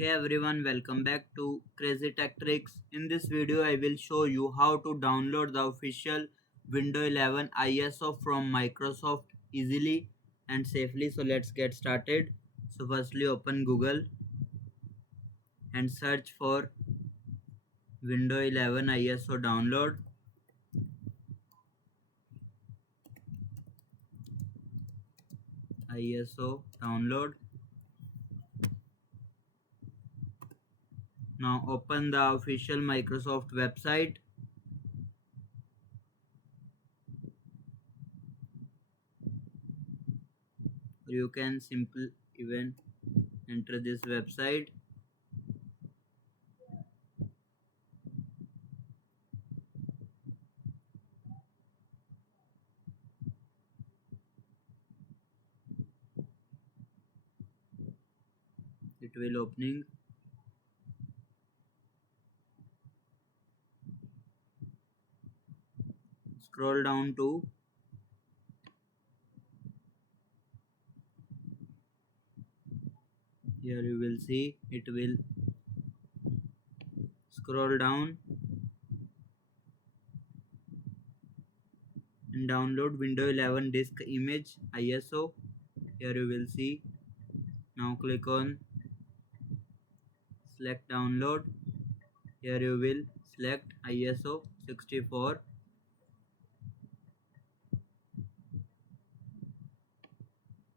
Hey everyone, welcome back to Crazy Tech Tricks. In this video, I will show you how to download the official Windows 11 ISO from Microsoft easily and safely. So let's get started. So firstly, open Google and search for Windows 11 ISO download. ISO download. Now open the official Microsoft website. You can simply even enter this website. It will opening. Scroll down to here. You will see it will scroll down and download Windows 11 disk image ISO. Here you will see. Now click on select download. Here you will select ISO 64.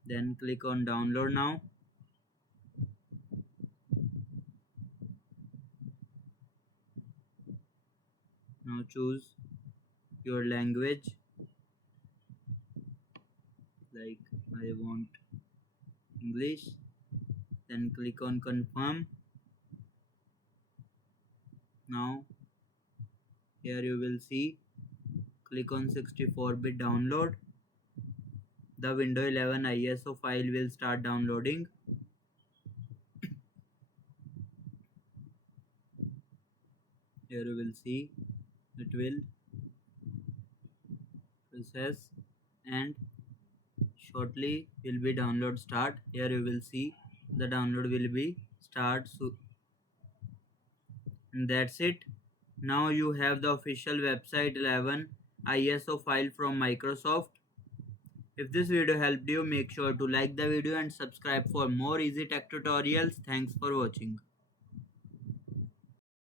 Then click on download now. Now choose your language, like I want English. Then click on confirm. Now here you will see, click on 64-bit download. The Windows 11 ISO file will start downloading. Here you will see it will process and shortly will be download start. Here you will see the download will be start. So and that's it. Now you have the official website 11 ISO file from Microsoft. If this video helped you, make sure to like the video and subscribe for more easy tech tutorials. Thanks for watching.